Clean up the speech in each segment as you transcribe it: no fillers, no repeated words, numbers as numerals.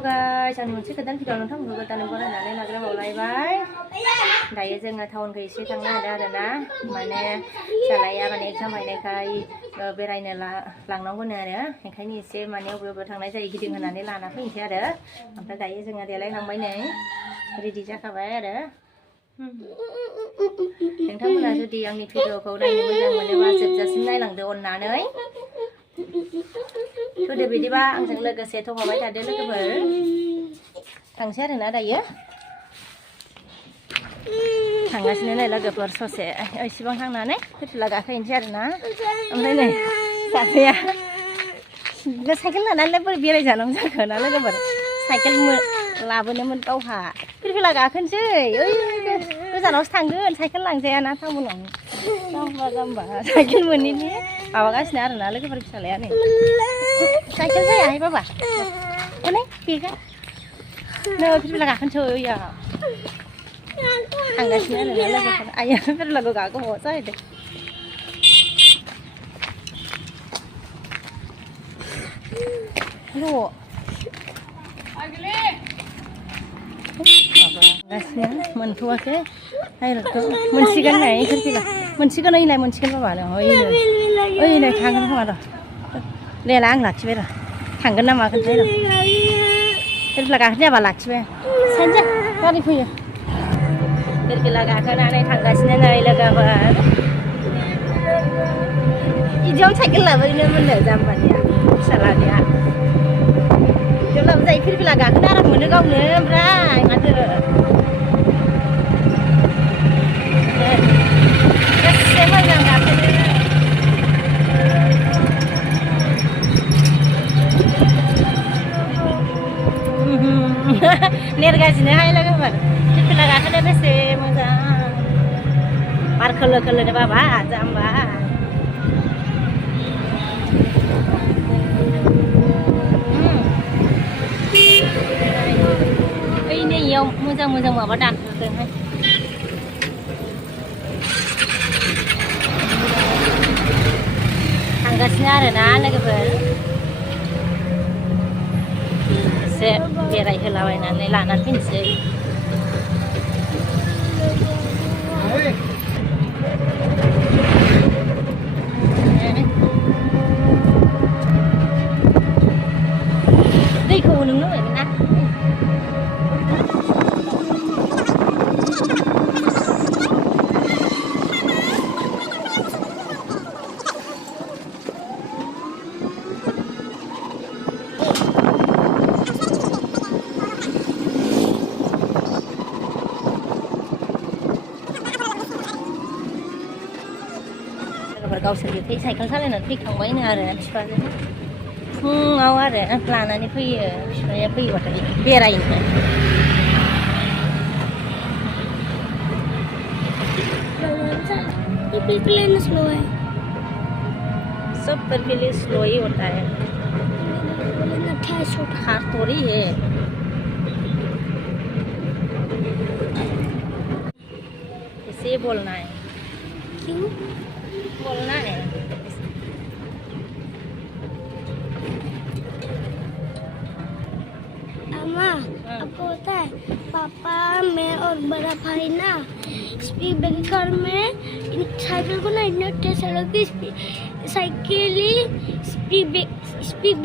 guys, anh मोनसे गोदान video नोंथांमोनखौ गोदानै बरायनानै लाग्रोबावलायबाय दायो जोङो टाउनखौ एसे थांनो हादों आरोना माने फिसालाया माने एगजाम बायनायखाय बेरायनो लांनांगौनो आरो ओंखायनो एसे माने अबे थांनाय जायो गिदिं होनानै लाना फैनोसै आरो ओमफ्राय दायो जोङो देलायलांबाय नै रेडि जाखाबाय आरो नोंथांमोना जुदि आंनि भिडिअखौ नायनो मोजां मोनोबा जोबजासिम नायलांदो अननानै थुदो बिदिबा आंजों लोगोसे थफाबाय थादो लोगोफोर थांसै आरोना दायो थांगासिनो नै लोगोफोर ससे एसेबां थांनानै फैफिला गाखोहैनोसै आरोना ओमफ्राय नै सासेया साइकेल लानानै बोरै बेरायजानांगौ जाखो ना लोगोफोर साइकेल लाबोनोमोन गावहा फिरफिला गाखोनोसै ओइ गोजानावसो थांगोन साइकेल लांजायाना टाउनाव जाम्बा जाम्बा साइकेल मोनैनि माबागासिनो आरोना लोगोफोर फिसालाया नै साइकेल जायाहाय बाबा अने बेगा नै फिरफिला गाखोनोसै ओइया थांगासिनो आरोना लोगोफोर आइया फिरफिलाखौ गाखोबावा जाहैदों र' माबागासिनो मोनथ'वाखै हाइरडखौ मोनसिगोन नै फिरफिला मोनसिगोन ओइलाय मोनसिगोन बाबानो ओइनो थांगोन खोमा र' देला आं लाखिबाय र' थांगोन ना मागोनथाय र' फिरफिला गाखोनो जाबा लाखिबाय साइड जा गारि फैयो फिरफिला गाखोनानै थांगासिनो नै लोगोफोर बिदियावनो साइकेल लाबोनोमोननो जाम्बानिया फिसालानिया जेब्लाबो जायो फिरफिला गाखोनो आराम मोनो गावनो ओमफ्राय माथो एसे मोजां गाखोनो नेरगासिनोहाय लोगोफोर फिरफिला गाखोनो बेसे मोजां बार खोलो खोलोनो बाबा जाम्बा ओइ नै इयाव मोजां मोजां माबा दानथारदोंहाय थांगासिनो आरोना लोगोफोर एसे बेरायहोलाबायनानै लानानै फैनोसै दैखौ नोंनो होबायमोन ना गावसोर साइकेल सालायनानै फैखांबायनो आरो बिफाजों फुङाव आरो लानानै फैयो बिफाया फैबाथाय बेरायनो सब के लिए स्लो ही होता है खास थोड़ी है इसे बोलना है क्यों बोलना है अम्मा आपको पता है पापा मैं और बड़ा भाई ना स्पीड ब्रेकर में साइकिल को ना इतना तेज चला कि स्पीड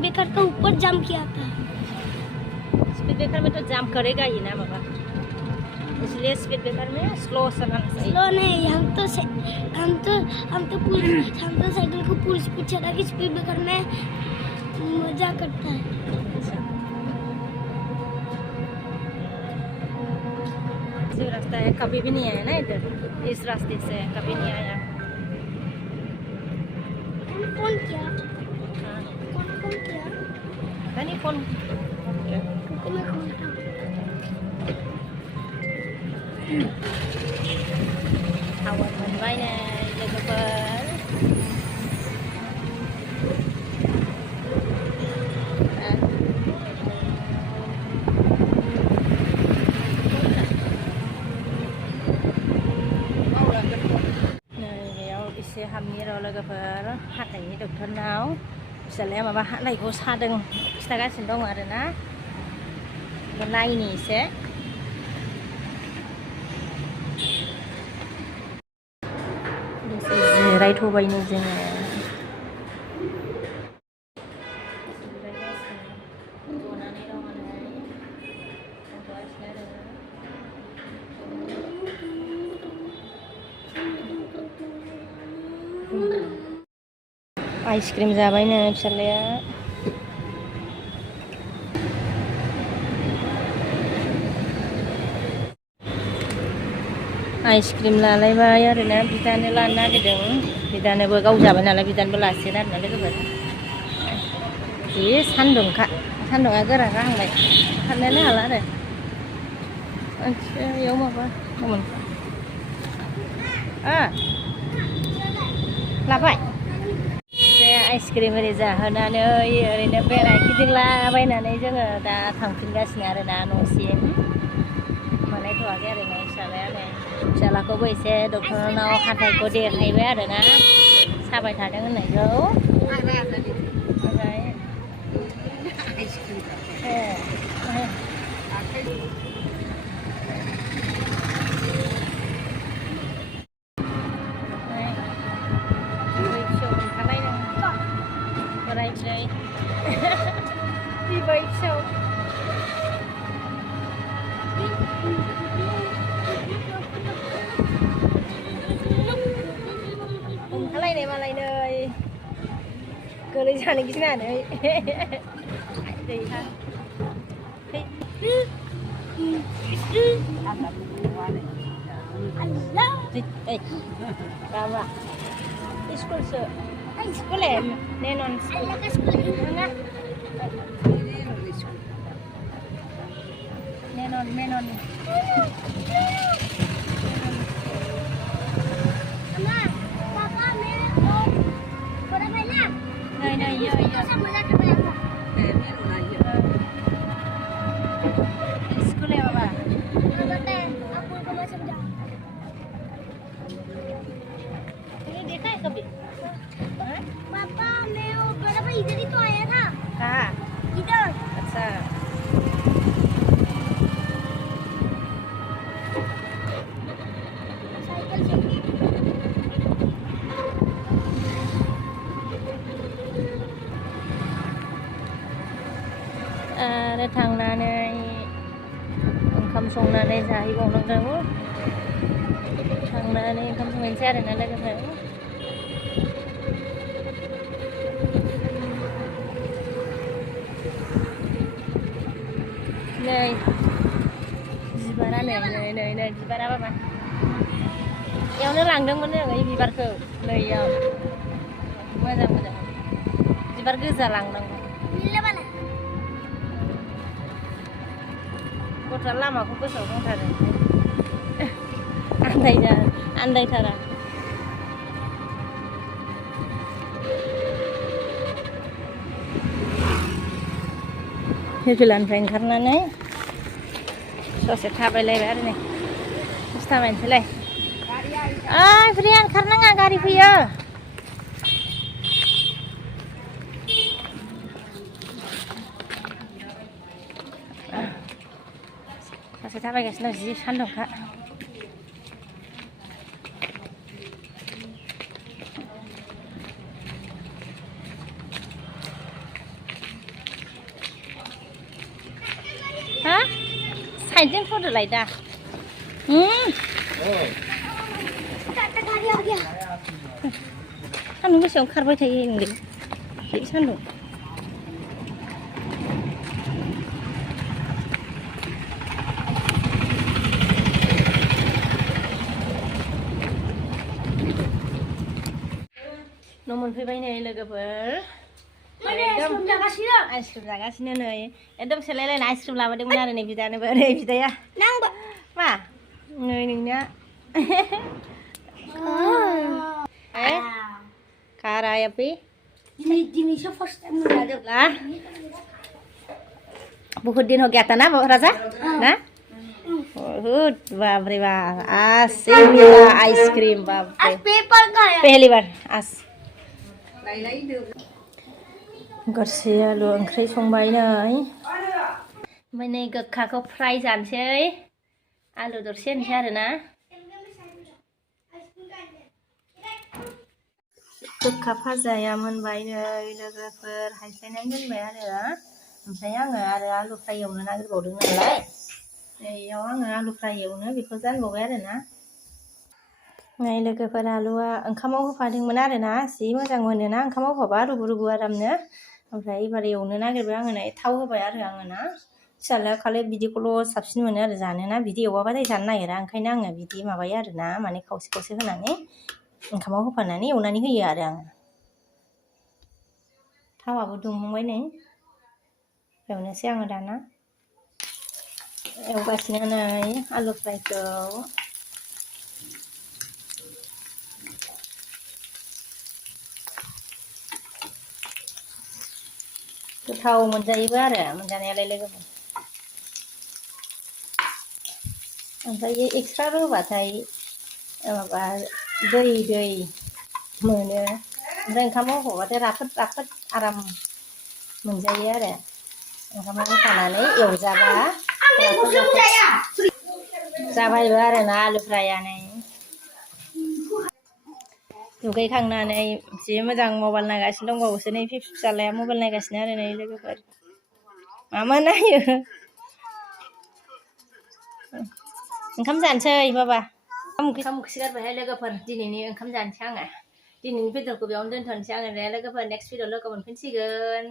ब्रेकर का ऊपर जंप किया था स्पीड ब्रेकर में तो जंप करेगा ही ना बाबा इसलिए स्पीड ब्रेकर में स्लो चलाना चाहिए स्लो नहीं हम तो साइकिल को पूरी स्पीड चला के स्पीड ब्रेकर में मजा करता है रास्ता है कभी भी नहीं आया ना इधर इस रास्ते से कभी नहीं आया फोन किया फोन किया नहीं फोन मैं खोलता awan मोनबाय नै लोगोफोर एसे हामनि र' लोगोफोर हाथाइनि डक्टरनाव फिसालाया माबा हालायखौ सादों खिथागासिनो दं आरो ना नायनि एसे जिरायथ'बायनो जोङो आइसक्रिम जाबायनो फिसालाया आइसक्रिम लालायबाय आरोना बिदानो लानो नागिरदों बिदानोबो गाव जाबाय नालाय बिदानोबो लासिगोन आरोना लोगोफोर जि सान्दुंखा सान्दुंआ गोरा जाहांबाय खारनोनो हाला आरो बेयाव माबा दंमोन लाबाय बे आइसक्रिम ओरै जाहोनानै ओरैनो गिदिंलाबायनानै जोङो दा थांफिनगासिनो आरोना न'सिम मोनहैथ'वाखै आरो नै फिसालायानो फिसालाखौबो एसे डक्टरनाव हाथाइखौ देखायबाय आरोना साबाय थादों होननायखौ ओमफ्राय बोराय बिबै फिसौ ओंखारलायनाय मालायनै गोलै जानो गिनानै दैहा Rawa. School so. School eh. Nenon school. Mana? Nenon. Mama, Papa, मैं बड़ा भाई ना? नहीं ये सब मजा कर रहा था। School है बाबा. हाँ बताएं, आपको उनको मैं समझाऊँ. ये देखा है कभी? पापा मैं वो बड़ा भाई इधर ही तो आया था. कहाँ? इधर. अच्छा. साइकिल से. आरो थांनानै ओंखाम संनानै जाहैबावनांगौ. थांनानै ओंखाम संहैनोसै आरोना लोगोफोर. नै बिबारा नै बिबारा बाबा एयावनो लांदोंमोन जोङो बे बिबारखौ नैयाव मोजां बिबार गोजा लांनांगौ गथ'आ लामाखौ गोसोआव दंथारो आन्दायथारा फिलफिलानिफ्राय ओंखारनानै ससे थाबायलायबाय आरो नै ससे थाबायनोसैलाय ओइ फ्रिया ओंखारनाङा गारि फैयो ससे थाबायगासिनो जि सान्दुंखा हा साइडजों फट'लाय दा सान्दुं गोसायाव खारबाय थायो नोंलाय जि सान्दुं न' मोनफैबाय नै लोगोफोर आइसक्रिम जागासिनो नै एकदम सोलायलायना आइसक्रिम लाबोदोंमोन आरो नै बिदानोबो नै बिदाया मा नै नोंनिया कारा ya pi ini से फर्स्ट टाइम मिला जब lah बहुत दिन हो गया था ना राजा ना बहुत बाप रे बाप asik मिला आइसक्रीम बाप रे आज पेपर का है पहली बार आज गरसे आलु ओंख्रि संबाय नै ओमफ्राय नै गोखाखौ फ्राय जानोसै आलु दरसे होनोसै आरोना गोखा भाजाया मोनबाय नै लोगोफोर हायखायनानै दोनबाय आरो ओमफ्राय आङो आरो आलु फ्राय एवनो नागिरबावदों नालाय नैयाव आङो आलु फ्राय एवनो बेखौ जानबावबाय आरोना नै लोगोफोर आलुआ ओंखामाव होफादोंमोन आरोना जि मोजां मोनोना ओंखामाव होफाबा रुबु रुबु आरामनो ओमफ्राय एबार एवनो नागिरबाय आङो नै थाव होबाय आरो आङो ना फिसाज्लाया खालि बिदिखौल' साबसिन मोनो आरो जानोना बिदि एवाबाथाय जानो नागिरा ओंखायनो आङो बिदि माबायो आरोना माने खावसे खावसे होनानै ओंखामाव होफानानै एवनानै होयो आरो आङो थावाबो दुंहांबाय नै एवनोसै आङो दाना एवगासिनो नै आलु फ्रायखौ गोथाव मोनजायोबो आरो मोनजानायालाय लोगोफोर ओमफ्राय एक्सट्रा रुबाथाय माबा दै मोनो ओमफ्राय ओंखामाव होफाबाथाय राफोद राफोद आराम मोनजायो आरो ओंखामाव होफानानै एवजाबा जाबायबो आरोना आलु फ्राया नै दुगैखांनानै जि मोजां मबाइल नायगासिनो दंबावोसो नै फिसाज्लाया मबाइल नायगासिनो आरो नै लोगोफोर मा नायो ओंखाम जानोसै बाबा ओंखाम ओंख्रि गारबायहाय लोगोफोर दिनैनि ओंखाम जानोसै आङो दिनैनि भिडिअखौ बेयावनो दोनथ'नोसै आङो लोगोफोर नेक्स्ट भिडिअ लोगो मोनफिनसिगोन